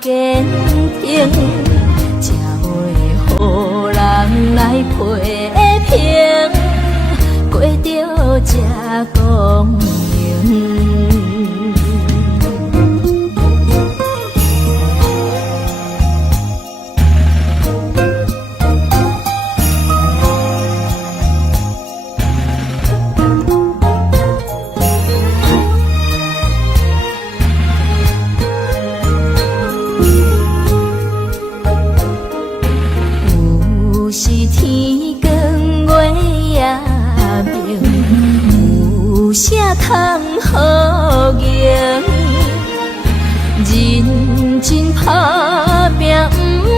坚挺，才袂予人来批评，过着这公平。通好赢，认真打拼不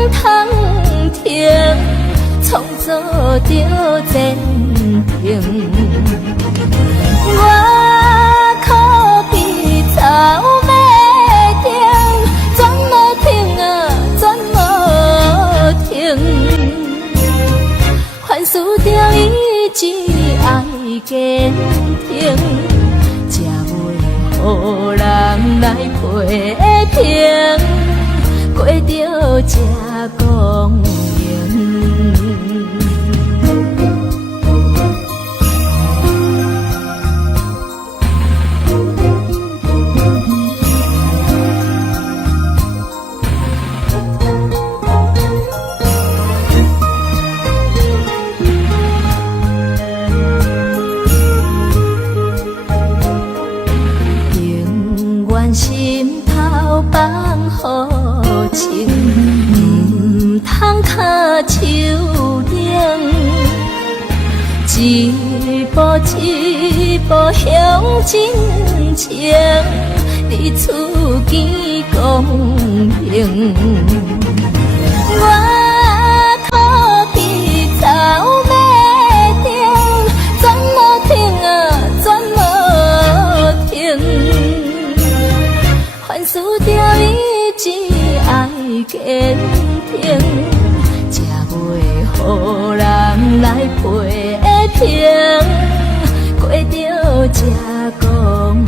通停，创造着前程。我可比草马顶，全无停啊，全无停。凡事着意志爱坚挺。予人来批评，过着这公平。心头放雨情，唔通脚手冷，一步一步向前程，你处见公平。我可比草马顶，全无停啊，全无停。凡事着意志爱坚挺，才袂予人来批评，过着这公平。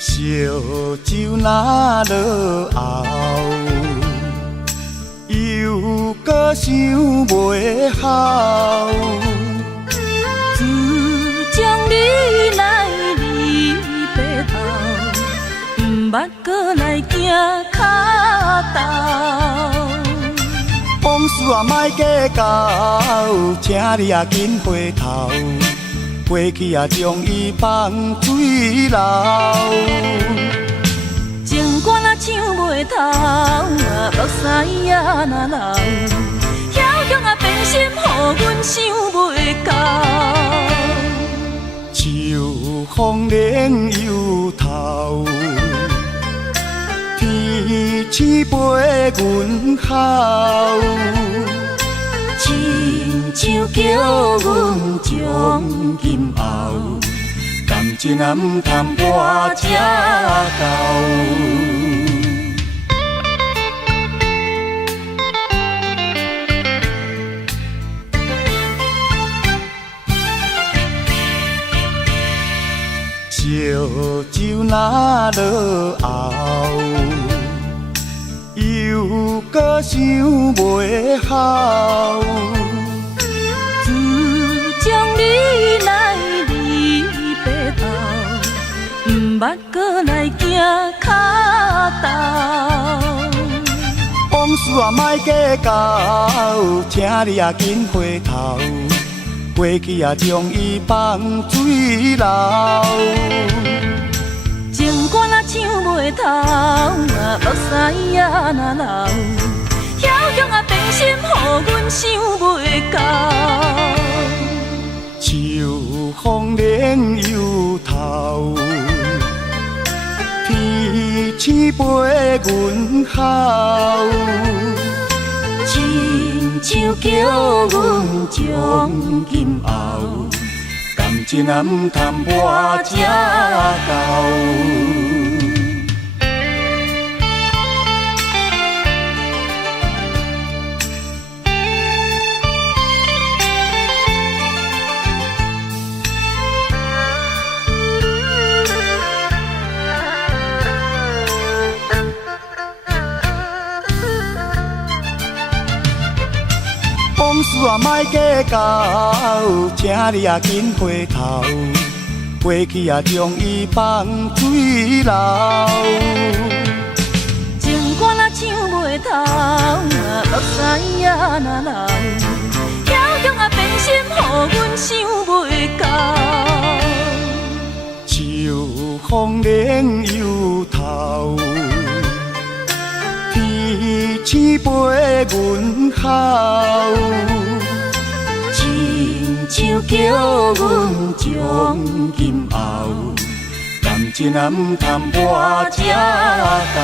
烧酒若落喉，又搁想袂好。自将你来离白头，毋捌搁来行脚头。往事啊，莫计较，请你啊紧回头。过去啊，将伊放水流。情歌若唱袂透，目屎啊若流，遐强啊变心，予阮想袂到。秋风冷又透，天星陪阮哭。亲像叫阮将今后，感情啊毋通破这厚。烧酒若落喉，又搁想袂好。自将你来离白头，毋捌搁来行脚头。往事啊，莫计较，请你啊紧回头，过去啊将伊放水流。情歌若唱袂透，目屎也若流，遐强啊变心，予阮想袂到。秋风连由头，天星陪阮哭，亲像叫阮将今后，感情啊毋通跋这厚。往事啊，莫计较，请你啊紧回头，过去啊将伊放水流。情歌若唱袂透，目屎也若流，遐强啊变心，予阮想袂到。秋风连由头，天星陪阮哭，亲像叫阮将今后，感情啊毋通跋这厚。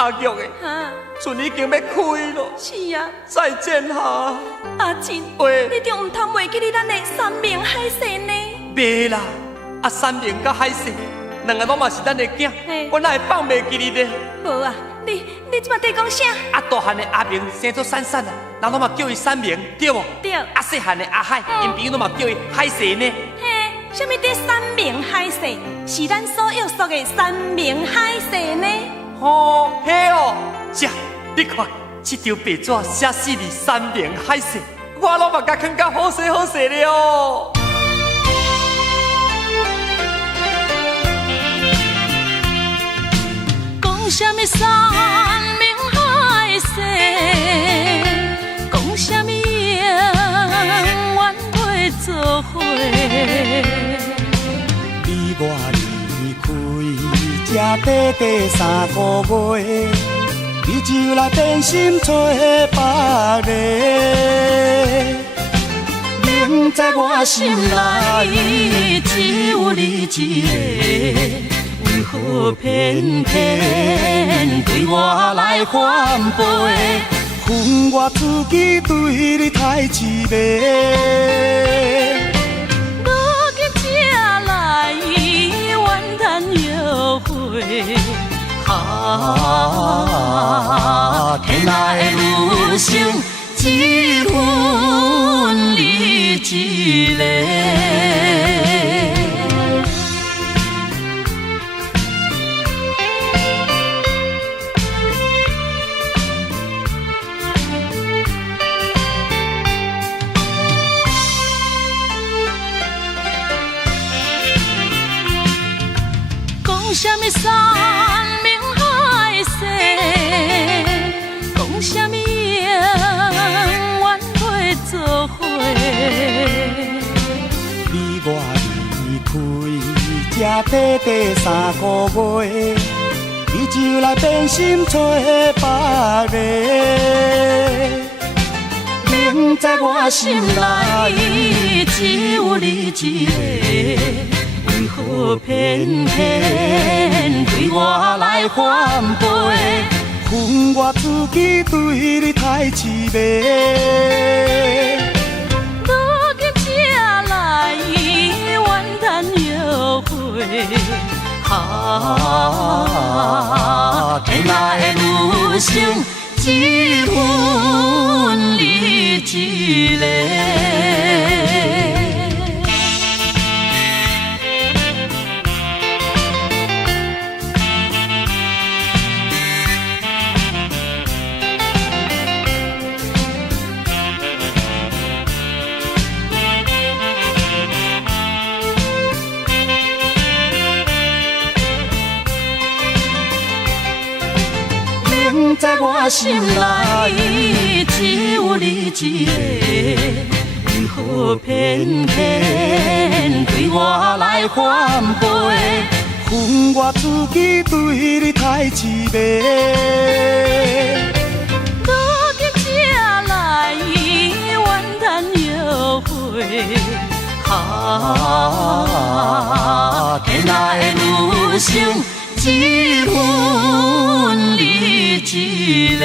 阿玉的，哈，船已经要开了，是啊，再见哈。阿珍，喂，你中唔通忘记你咱的三明海鲜呢？袂啦，啊三明甲海鲜，两个拢嘛是咱的囝嘿，我哪会放袂记你呢？无啊，你即马在讲啥？啊大汉的阿明生做珊珊啊，人拢嘛叫伊三明，对无？对。啊细汉的阿海，因朋友拢嘛叫伊海蛇呢。嘿，什么的三明海鲜？是咱所约束的三明海鲜呢？哦，嘿哦，这你看，这张白纸写死你三明海蛇，我拢嘛甲看甲好势好势了哦。讲什么三明海誓，讲什么永远袂做伙。你我离开，才短短3个月，你就来变心找别个。明知我心内只有你一个。为何偏偏对我来反背？恨我自己对你太自卑。如今才来怨叹后悔，天下的女性只分你一个。讲什么三明海誓，讲什么永远袂做伙。你我离开，才短短3个月，你就来变心找别个。明知我心内只有你一个。为何偏偏对我来反背？恨我自己对你太自卑。如今才来怨叹后悔，天下的女性只分你一个。明知我心内只有你一个，为何偏偏对我来反背？恨我自己对你太自卑。如今才来怨叹后悔，天下的女性只分你一个。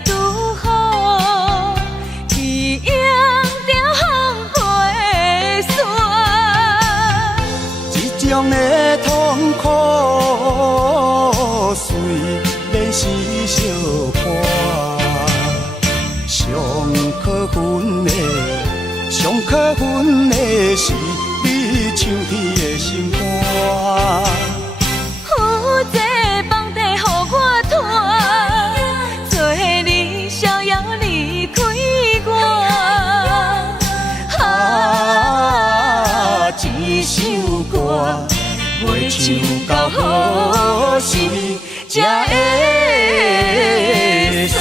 拄好，去迎着风飞沙。这种的痛苦，虽然是相伴，上可恨的是你唱起的心肝。有这房地予我拖，做你逍遥离开我。一首歌袂唱到何时才会煞？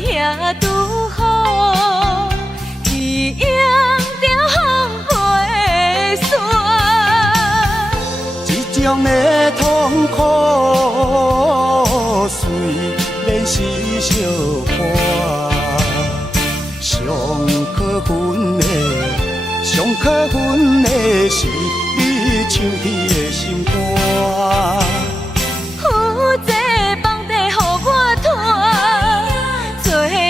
也拄好，去迎着风飞沙。这种的痛苦，虽然是相伴，上可恨的是你唱起的心肝。有这房地予我拖，做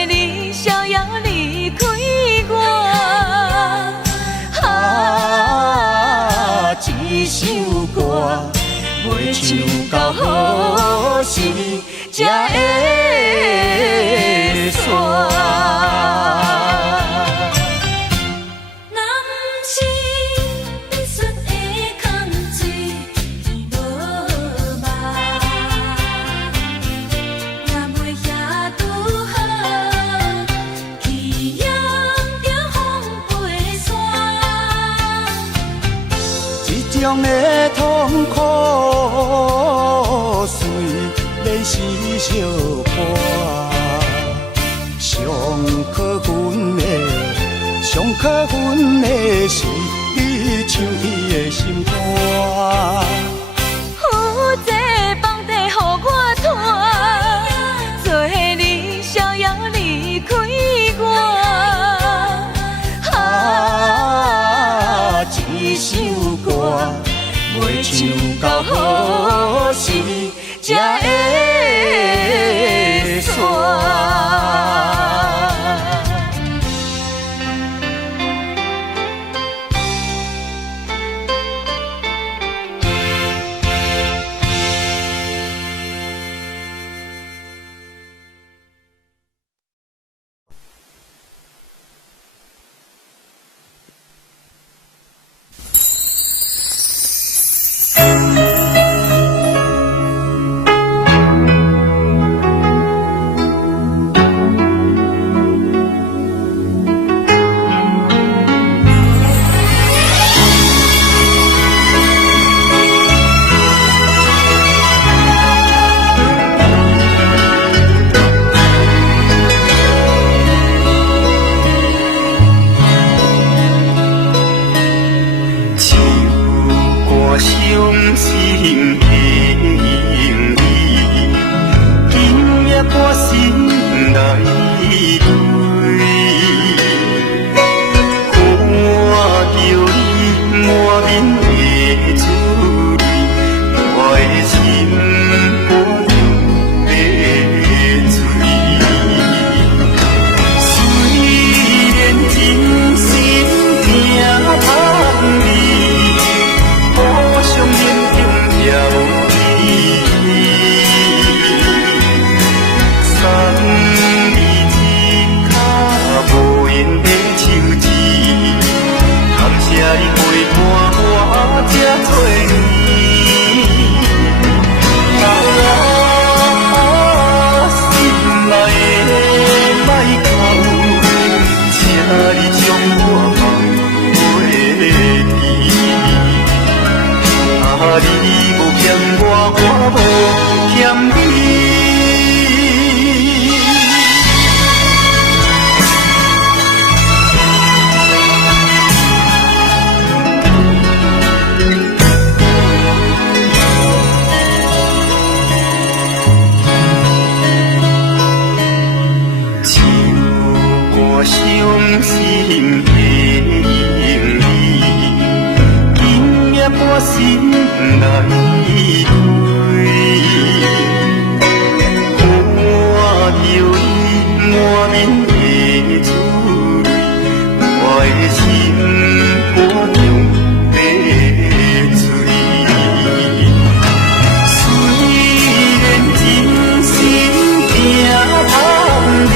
你逍遥离开我。一首歌袂唱到何时才会煞？这种的痛苦，虽然是相伴，上可恨的是你唱起的心肝。有这房地予我拖，做你逍遥离开我。一首歌袂唱到何时才会煞？我心内开，看着你满面的滋味，我的心肝中要碎。虽然真心惊芳味，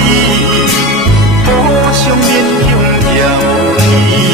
好想勉强了你。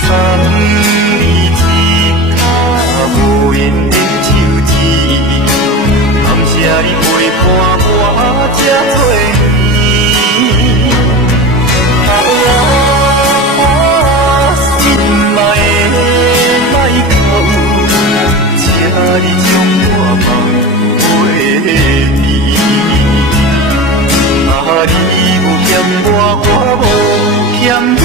送你一脚无缘的手指，感谢你陪伴我这多年。心内的歹口，请你将我放袂记。你有欠我，我无欠你。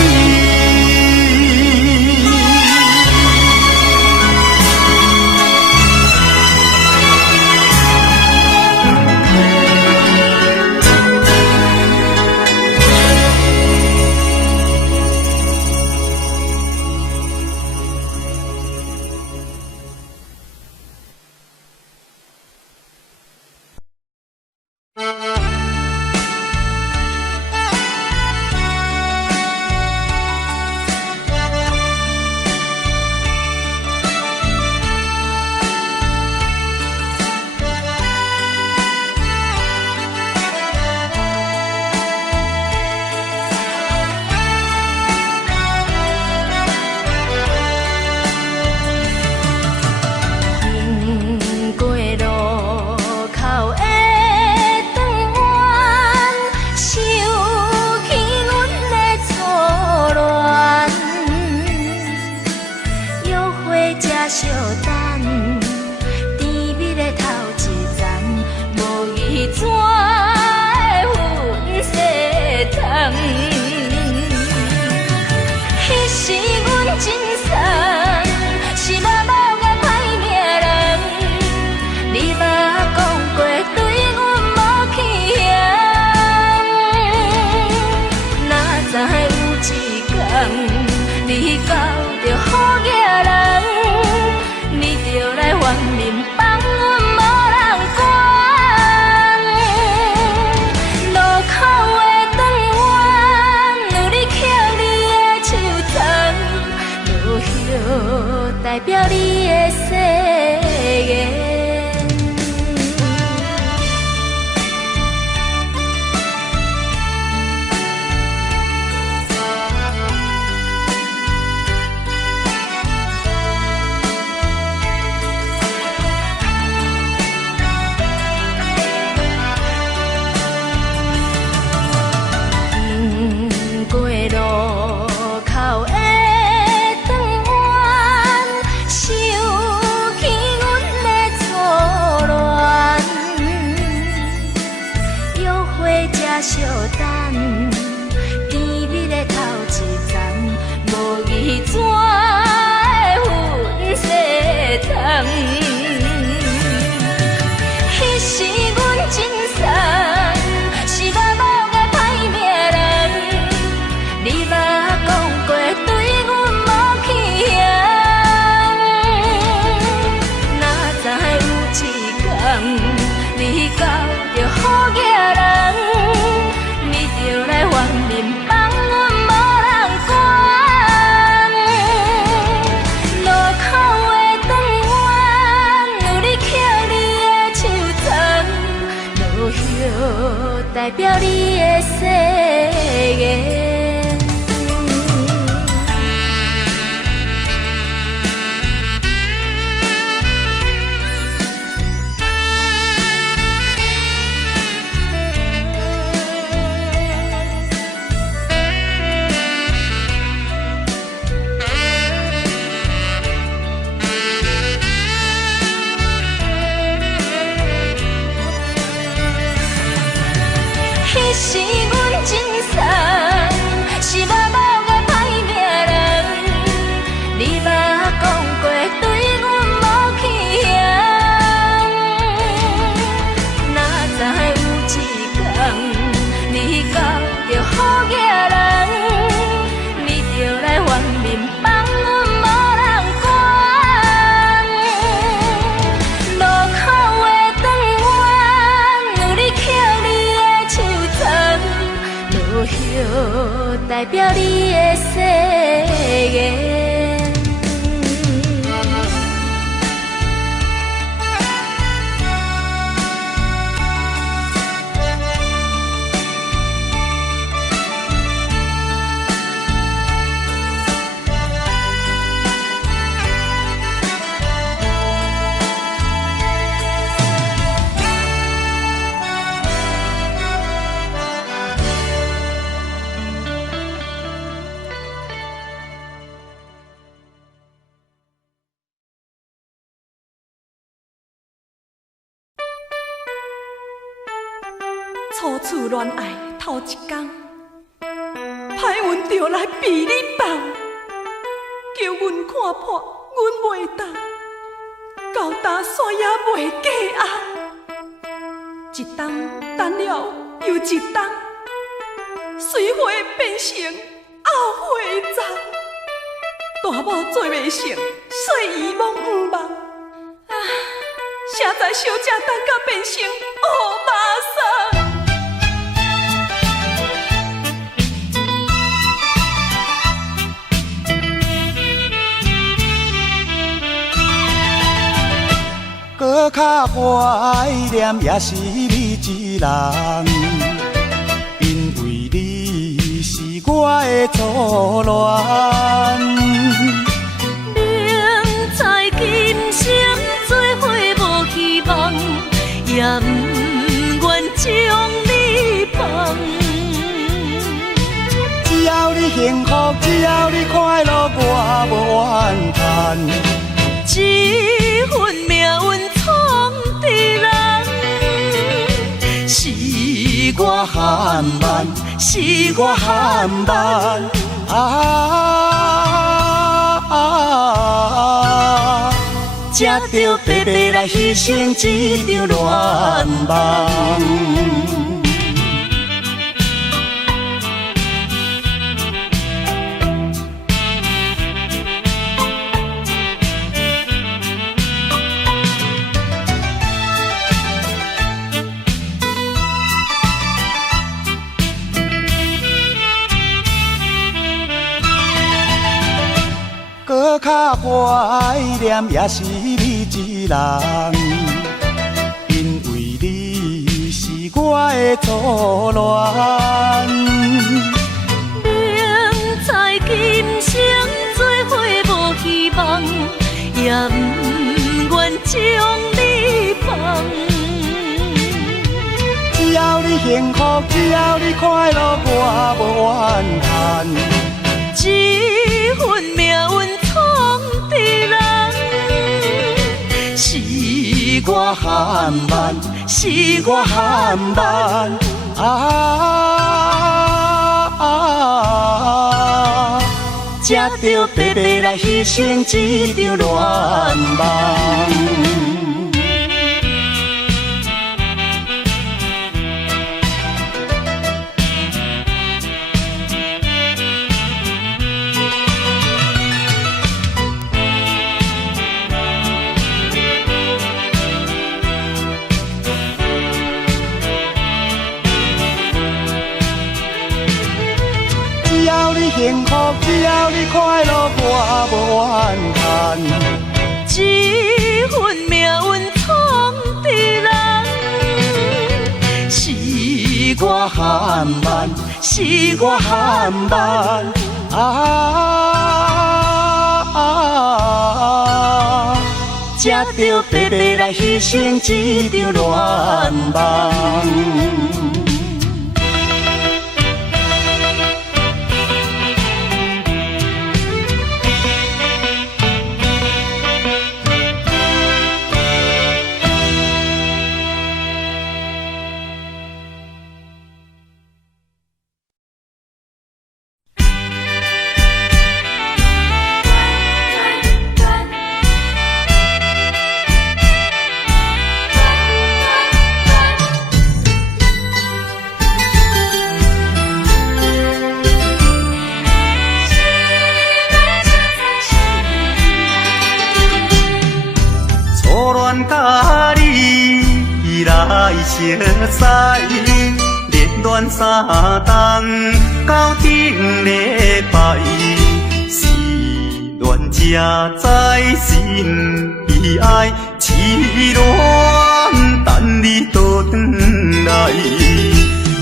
你交着好野人，你就来还面放阮无人管。路口的转弯，有你捡你的手掌，落叶代表你的誓言。是阮情送，是我某个歹命人。你嘛讲过对阮无去嫌，哪知有一天你交着好野人，你就来还面放阮无人管。路口的转弯，有你捡你的手掌，落叶代表你的誓言。初次恋爱头一天，歹运就来被你放，叫阮看破，阮袂当，到打线也袂过红。一冬等了又一冬，水花变成后花丛，大某做袂成，细姨望毋望，谁知小姐等甲变成乌马桑。搁较怀念也是你一人，因为你是我的初恋。明知今生做伙无希望，也不愿将你放。只要你幸福，只要你快乐，我无怨叹。这份命运闯的人，是我含慢，是我含慢才着白白来牺牲一场恋梦。搁较怀念也是你一人，因为你是我的初恋。明知今生做伙无希望，也不愿将你放。只要你幸福，只要你快乐，我无怨叹。这份命运闯的人，是我含慢，是我含慢才着白白来牺牲一场恋梦。幸福只要你快乐，我无怨叹。这份命运创伫人，是我含慢，是我含慢才着白白来牺牲一场恋梦。甲你来相识，热恋三冬到顶礼拜，是恋才知心悲哀，痴恋等你倒转来，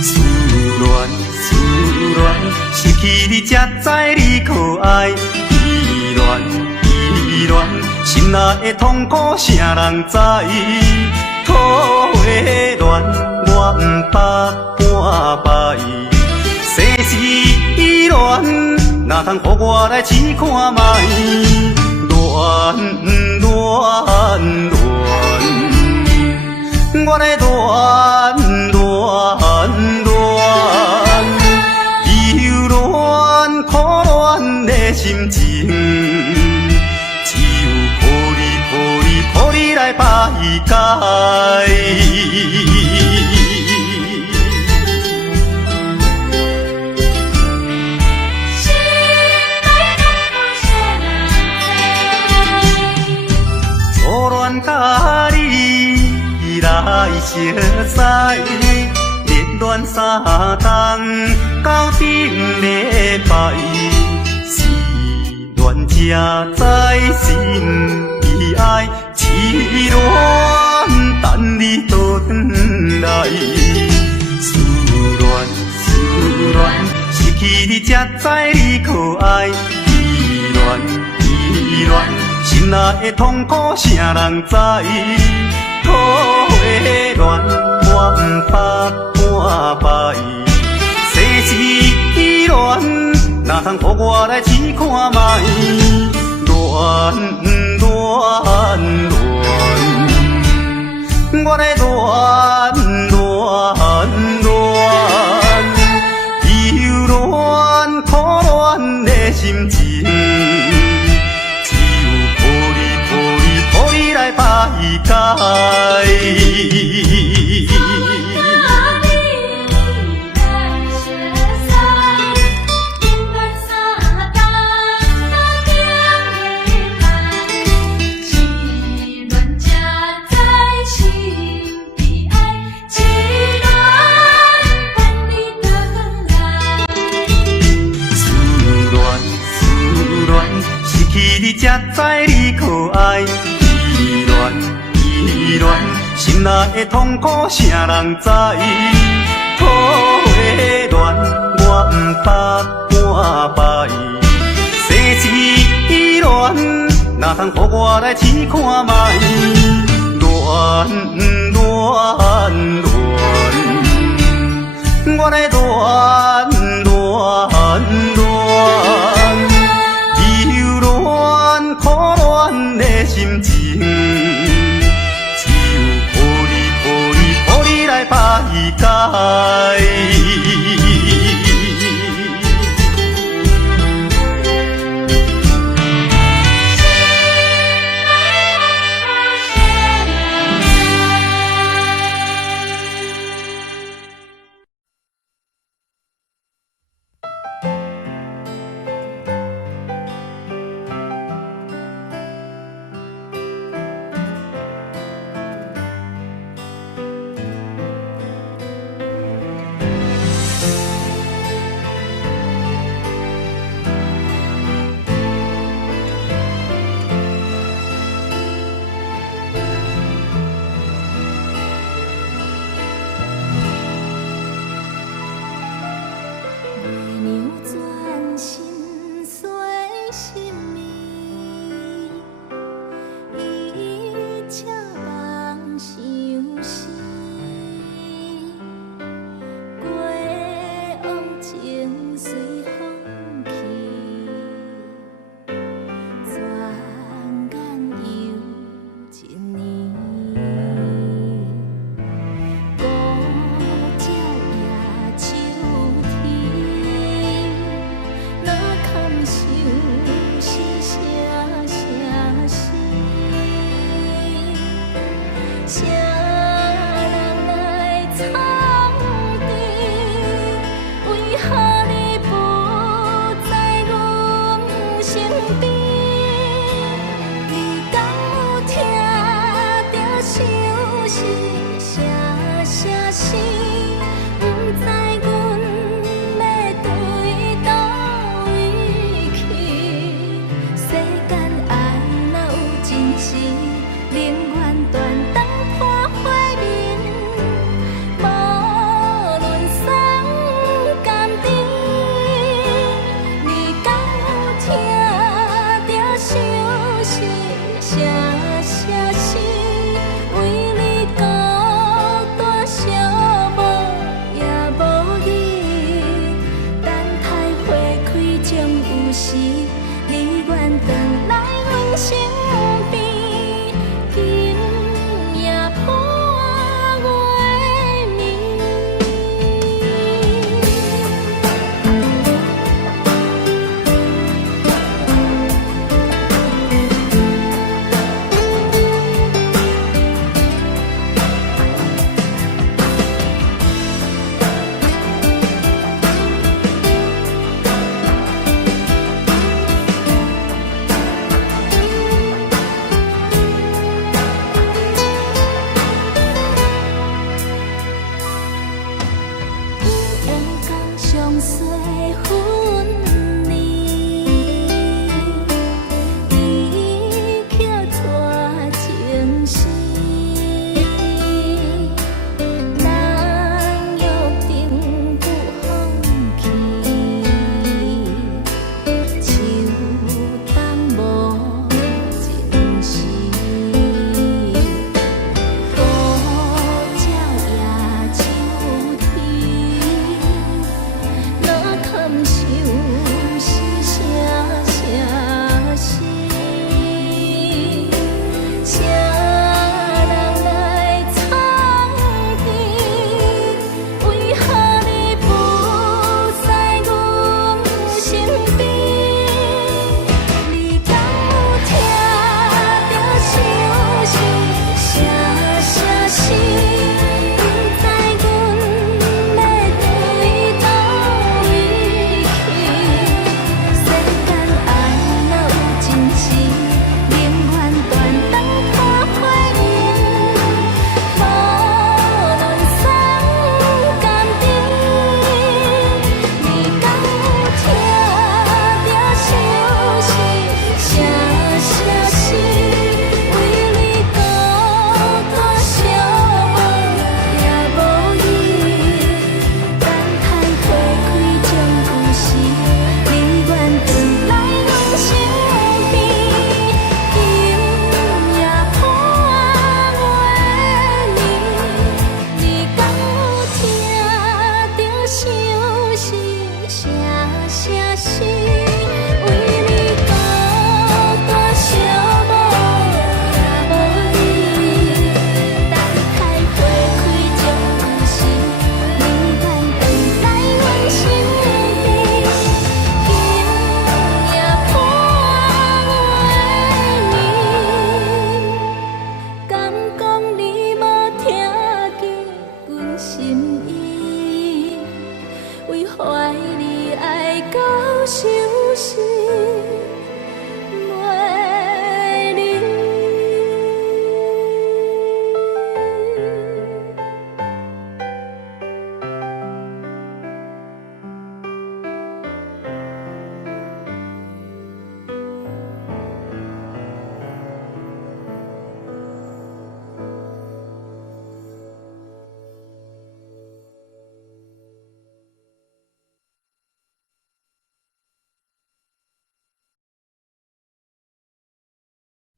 思恋失去你才知你可爱，依恋。心内的痛苦，啥人知？土话恋，我不捌半摆。世事恋，哪通予我来试看卖？恋，我来恋，忧恋苦恋的心情。予你来排解。初恋甲你来相识，热恋三冬到顶礼拜，是恋才知心。爱痴恋等你倒转来，思恋失去你才知你可爱，依恋心内的痛苦啥人知？土话恋，我不捌半摆。世事恋，哪通予我来试看卖？恋，我来忧恋苦恋的心情，只有予你来排解。你才知你可爱，依恋心内的痛苦啥人知？土话恋，我不捌半摆。世事恋，哪通予我来试看卖？恋，我来苦恋的心情，只有予你来排解。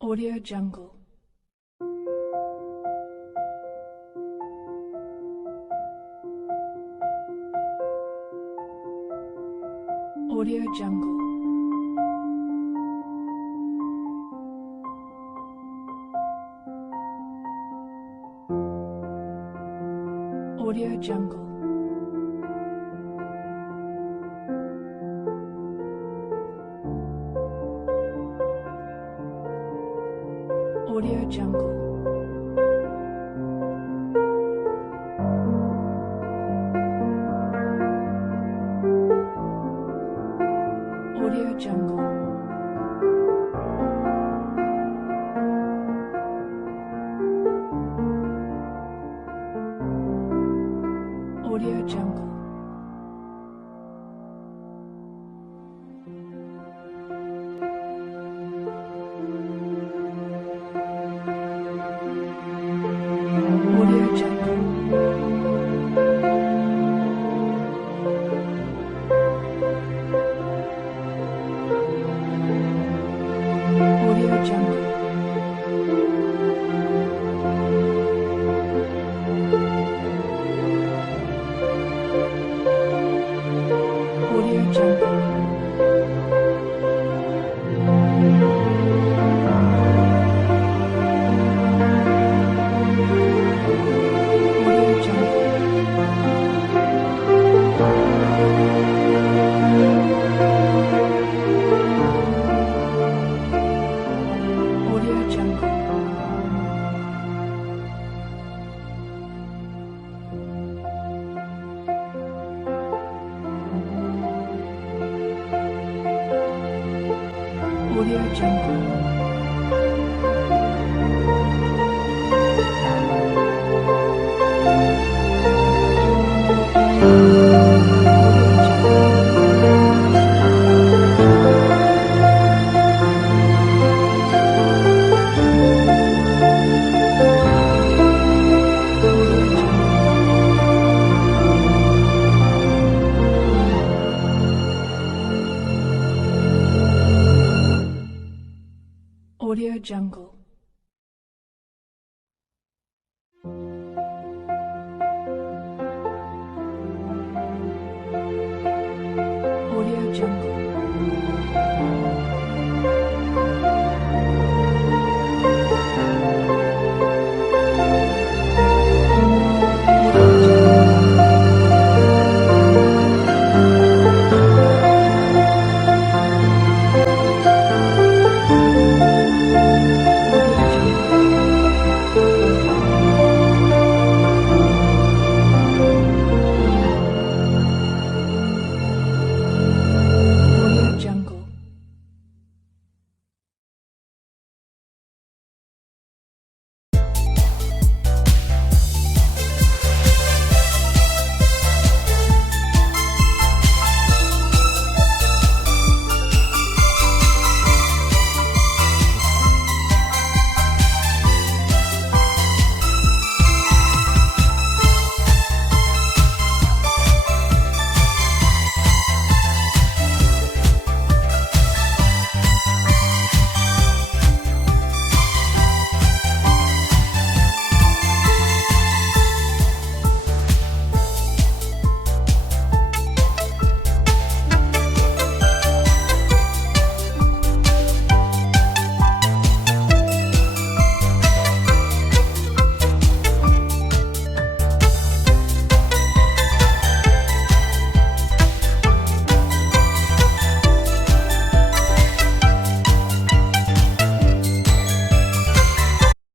Audio Jungle. Audio Jungle. Audio Jungle. Audio Jungle. Audio Jungle. Audio Jungle. Audio Jungle. Audio Jungle. Audio Jungle. Audio Jungle. Audio Jungle. Audio Jungle. Audio Jungle. Audio Jungle.